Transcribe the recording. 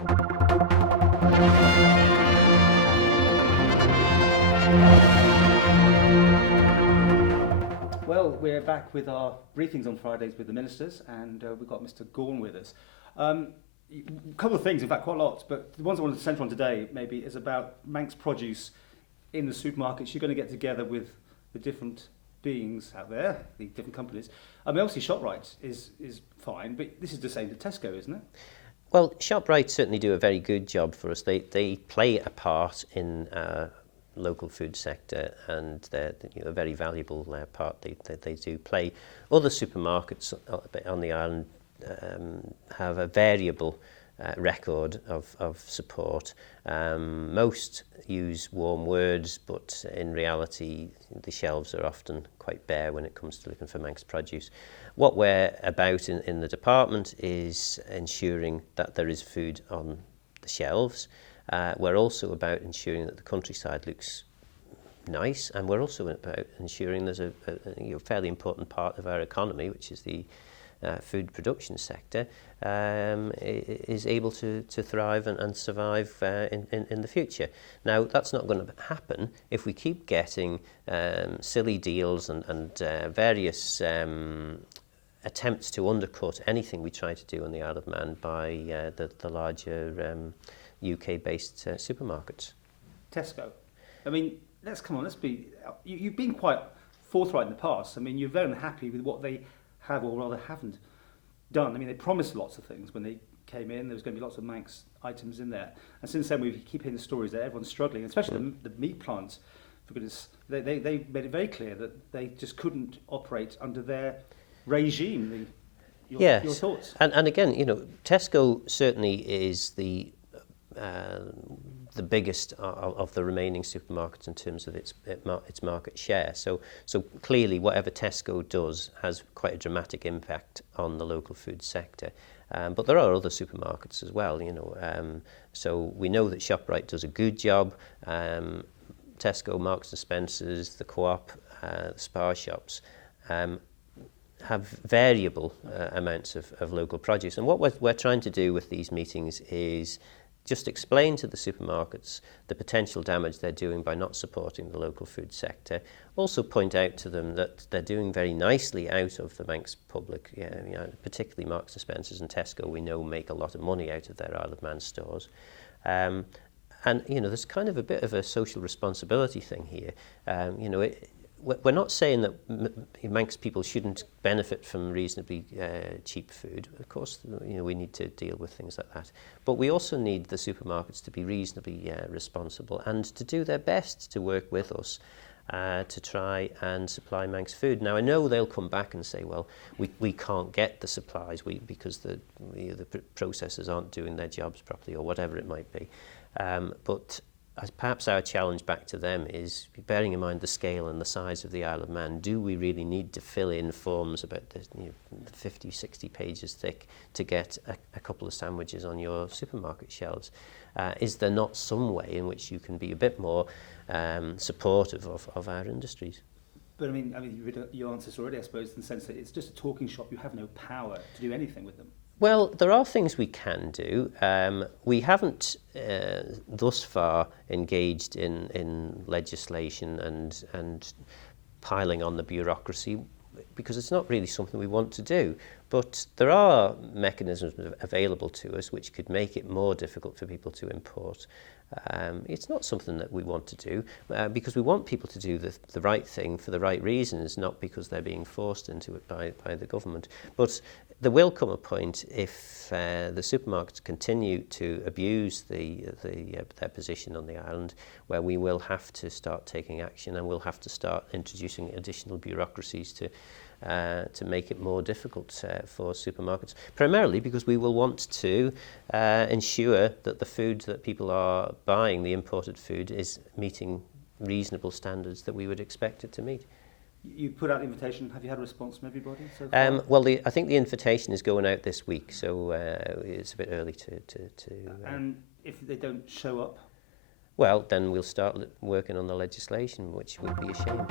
Well, we're back with our briefings on Fridays with the ministers, and we've got Mr. Gawne with us. A couple of things, in fact, quite a lot, but the ones I wanted to centre on today maybe is about Manx produce in the supermarkets. You're going to get together with the different beings out there, the different companies. I mean, obviously ShopRite is fine, but this is the same to Tesco, isn't it? Well, ShopRite certainly do a very good job for us. They play a part in local food sector, and they're a very valuable part they do play. Other supermarkets on the island have a variable record of support. Most use warm words, but in reality the shelves are often quite bare when it comes to looking for Manx produce. What we're about in the department is ensuring that there is food on the shelves. We're also about ensuring that the countryside looks nice, and we're also about ensuring there's a fairly important part of our economy, which is the food production sector, is able to thrive and survive in the future. Now, that's not going to happen if we keep getting silly deals and various attempts to undercut anything we try to do on the Isle of Man by the larger UK-based supermarkets. Tesco. I mean, let's be... You've been quite forthright in the past. I mean, you're very unhappy with what they have, or rather haven't, done. I mean, they promised lots of things when they came in. There was going to be lots of Manx items in there. And since then, we keep hearing the stories that everyone's struggling, especially the meat plants. For goodness, they made it very clear that they just couldn't operate under their regime. Your thoughts? And again, Tesco certainly is the biggest of the remaining supermarkets in terms of its market share. So clearly, whatever Tesco does has quite a dramatic impact on the local food sector. But there are other supermarkets as well, So we know that ShopRite does a good job. Tesco, Marks and Spencer's, the Co-op, the Spar shops have variable amounts of local produce. And what we're trying to do with these meetings is just explain to the supermarkets the potential damage they're doing by not supporting the local food sector. Also point out to them that they're doing very nicely out of the Manx public, particularly Marks and Spencer's and Tesco, we know make a lot of money out of their Isle of Man stores. And, there's kind of a bit of a social responsibility thing here. We're not saying that Manx people shouldn't benefit from reasonably cheap food. Of course, we need to deal with things like that. But we also need the supermarkets to be reasonably responsible and to do their best to work with us to try and supply Manx food. Now, I know they'll come back and say, well, we can't get the supplies because the processors aren't doing their jobs properly, or whatever it might be. But perhaps our challenge back to them is, bearing in mind the scale and the size of the Isle of Man, do we really need to fill in forms about 50, 60 pages thick to get a couple of sandwiches on your supermarket shelves? Is there not some way in which you can be a bit more supportive of our industries? But I mean, your answer's already, I suppose, in the sense that it's just a talking shop. You have no power to do anything with them. Well, there are things we can do. We haven't thus far engaged in legislation and piling on the bureaucracy, because it's not really something we want to do. But there are mechanisms available to us which could make it more difficult for people to import. It's not something that we want to do because we want people to do the right thing for the right reasons, not because they're being forced into it by the government. But there will come a point if the supermarkets continue to abuse their position on the island, where we will have to start taking action, and we'll have to start introducing additional bureaucracies to make it more difficult for supermarkets, primarily because we will want to ensure that the food that people are buying, the imported food, is meeting reasonable standards that we would expect it to meet. You put out the invitation. Have you had a response from everybody so far? Well, I think the invitation is going out this week, so it's a bit early to and if they don't show up? Well, then we'll start working on the legislation, which would be a shame.